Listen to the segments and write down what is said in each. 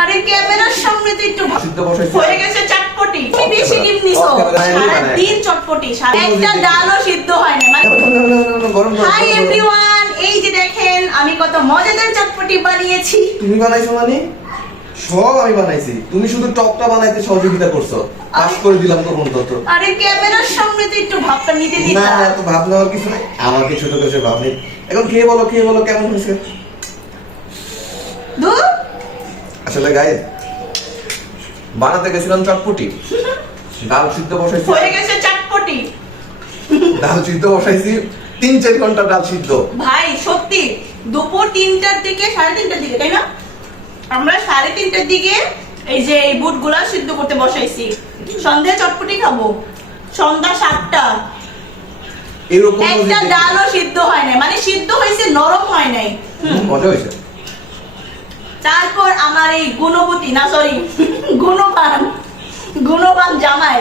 আরে ক্যামেরার সামনে তো একটু সিদ্ধ বসাইছি হয়ে গেছে চটপটি। তুমি বেশি ডিম নিছো, সারা দিন চটপটি, সারা একটা ডালও সিদ্ধ হয় না। মানে হাই এভরিওয়ান, এই যে দেখেন আমি কত মজাদার চটপটি বানিয়েছি। তুমি বানাইছো মানে? সব আমি বানাইছি, তুমি শুধু টপটা বানাইতে সহযোগিতা করছো, পাস করে দিলাম তো বন্ধু তো। আরে ক্যামেরার সামনে তো একটু ভাবটা নিতে দিন না না, তো ভাব নেওয়ার কিছু নাই, আমাকে ছোট করে ভাব নেই। এখন খেয়ে বলো কেমন হয়েছে। দূর আসলে গাইস, বানাতে গেছিলাম চটপটি, ডাল সিদ্ধ বসাইছি, হয়ে গেছে চটপটি। ডাল সিদ্ধ বসাইছি 3-4 ঘন্টা ডাল সিদ্ধ। ভাই সত্যি দুপুর 3টার দিকে 3:30টার দিকে, তাই না? আমরা 3:30টার দিকে এই যে এই বুটগুলা সিদ্ধ করতে বসাইছি, সন্ধ্যায় চটপটি খাবো। সন্ধ্যা 7টা, এরকম একটা ডালও সিদ্ধ হয় নাই, মানে সিদ্ধ হয়েছে নরম হয় নাই। মজা হয়েছে। তারপর আমার এই গুণবতী না সরি গুণবান জামাই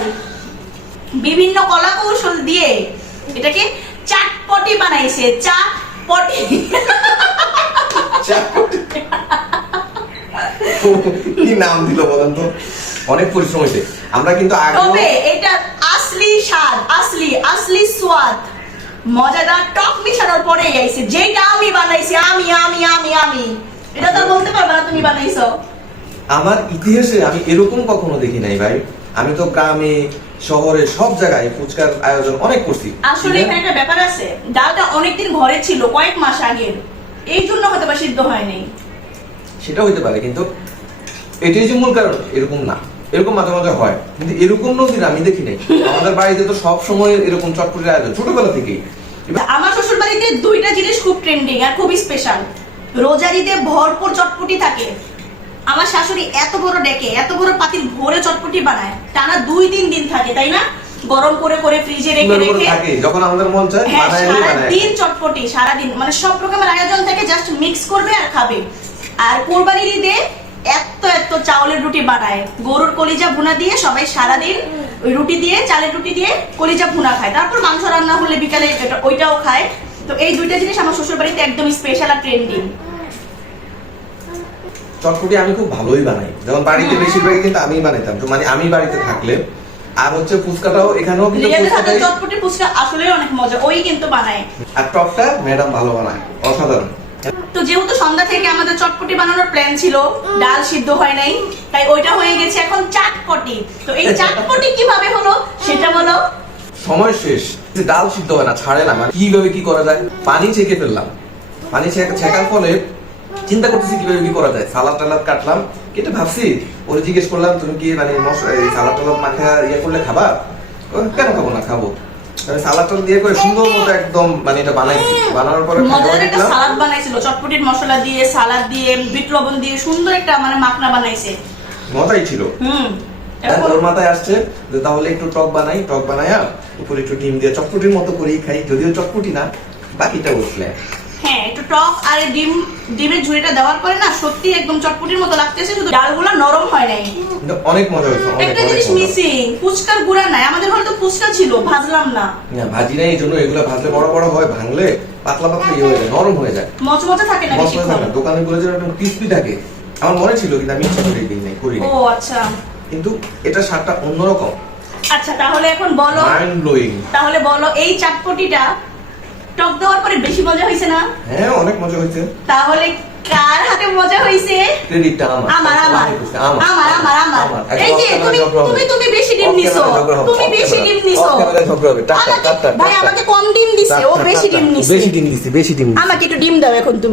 বিভিন্ন কলা কৌশল দিয়ে এটাকে চাটপটি বানাইছে। চাটপটি কি নাম দিল বলেন তো, অনেক পরিশ্রম হয়েছে। আমরা কিন্তু আগে, তবে এটা আসলি স্বাদ, আসলি স্বাদ, মজাদার টক মিশানোর পরে আইছে। যেটা আমি বানাইছি, আমি এটা তো বলতে পারবে না তুমি বানাইছো। আমার ইতিহাসে আমি এরকম কখনো দেখি নাই ভাই। আমি তো গ্রামে শহরে সব জায়গায় ফুচকার আয়োজন অনেক করছি। আসলে এখানে একটা ব্যাপার আছে, ডালটা অনেকদিন ঘরে ছিল, কয়েক মাস আগের, এই জন্য হয়তো বা সিদ্ধ হয়নি। সেটা হইতে পারে, কিন্তু এটাই যে মূল কারণ এরকম না। এরকম মাঝে মাঝে হয়, কিন্তু এরকম নজির আমি দেখি নাই। আমাদের বাড়িতে তো সব সময় এরকম চটপটির আয়োজন ছোটবেলা থেকেই। আমার শ্বশুর বাড়িতে দুইটা জিনিস খুব ট্রেন্ডিং আর খুব স্পেশাল। রোজারিতে ভরপুর চটপটি থাকে। আমার শাশুড়ি এত বড় ডেকে, এত বড় পাতিল ভরে চটপটি বানায়, টানা 2-3 দিন থাকে, তাই না? গরম করে করে ফ্রিজে রেখে রেখে থাকে, যখন আমাদের মন চায় বানায় নিয়ে বানায়। সারাদিন চটপটি, সারাদিন, মানে সব রকমের আয়োজন থাকে, জাস্ট মিক্স করবে আর খাবে। আর কোরবানির ঈদে এত চাউলের রুটি বানায়, গরুর কলিজা ভুনা দিয়ে সবাই সারাদিন ওই রুটি দিয়ে, চালের রুটি দিয়ে কলিজা ভুনা খায়। তারপর মাংস রান্না হলে বিকালে ওইটাও খায়। তো এই দুইটা জিনিস আমার শ্বশুর বাড়িতে একদম স্পেশাল আর ট্রেন্ডিং। চটপটি আমি খুব ভালোই বানাই, যেমন বাড়িতে বেশিরভাগ কিন্তু আমিই বানাইতাম। তো মানে আমি বাড়িতে থাকলে, আর হচ্ছে ফুচকাটাও এখানেও কিন্তু চটপটি ফুচকা আসলে অনেক মজা, ওই কিন্তু বানায়। আর টকটা ম্যাডাম ভালো বানায়, অসাধারণ। তো যেহেতু সন্ধ্যা থেকে আমাদের চটপটি বানানোর প্ল্যান ছিল, ডাল সিদ্ধ হয় নাই, তাই ওইটা হয়ে গেছে এখন চাটপটি। তো এই চাটপটি কিভাবে হলো সেটা বলো। সময় শেষ, ডাল সিদ্ধ হয় না, ছাড়ে না, মানে কিভাবে কি করা যায়। পানি ছেঁকে ফেললাম, পানি ছেঁকার ফলে চিন্তা করতেছি কিভাবে কি করা যায়। সালাদ টালাদ কাটলাম, কেটে ভাবছি, ওরে জিজ্ঞেস করলাম তুমি কি মানে সালাদ টালাদ মাখা ইয়ে করলে খাবা? কেন খাবো না, খাবো। সালাদ টালাদ দিয়ে করে সুন্দর মতো একদম মানে এটা বানাইছি। বানানোর পরে মজার একটা সালাদ বানাইছিল, চটপটির মশলা দিয়ে, সালাদ দিয়ে, বিট লবণ দিয়ে সুন্দর একটা মানে মাখনা বানাইছে, মজাই ছিল। ওর মাথায় আসছে যে তাহলে একটু টক বানায়া উপরে একটু ডিম দিয়ে চটপটির মতো করেই খাই, যদিও চটপটি না, বাকিটা উঠলে। হ্যাঁ, একটু টক আর ডিমের ঝুড়িটা দেওয়ার পরে না সত্যি একদম চটপটির মতো লাগতেছে, শুধু ডালগুলো নরম হয় নাই। অনেক মজা হয়েছে। একটা জিনিস মিসিং, ফুচকার গুঁড়া নাই। আমাদের ঘরে তো ফুচকা ছিল, ভাজলাম না। না, ভাজি নাই, এই জন্য এগুলো ভাজলে বড় বড় হয়, ভাঙলে পাতলা পাতলা ইয়ে হয়ে যায়, নরম হয়ে যায়, মচমচে থাকে না বেশি। দোকানে গুলো যেরকম ক্রিসপি থাকে, আমার মনে ছিল, কিন্তু আমি ইচ্ছা করে দিই নাই, করি নাই। ও আচ্ছা, কিন্তু এটা স্বাদটা অন্যরকম। আচ্ছা তাহলে এখন বলো, মাইন্ড ব্লোয়িং। তাহলে বলো এই চাটপটিটা টক দেওয়ার পরে বেশি মজা হয়েছে না? হ্যাঁ, অনেক মজা হয়েছে। তাহলে কার হাতে মজা হয়েছে? ক্রেডিটটা আমার। এই যে তুমি বেশি ডিম নিছো, ভাই আমাকে কম ডিম দিছে, ও বেশি ডিম নিছে। বেশি ডিম দিছে। আমাকে একটু ডিম দাও এখন তুমি।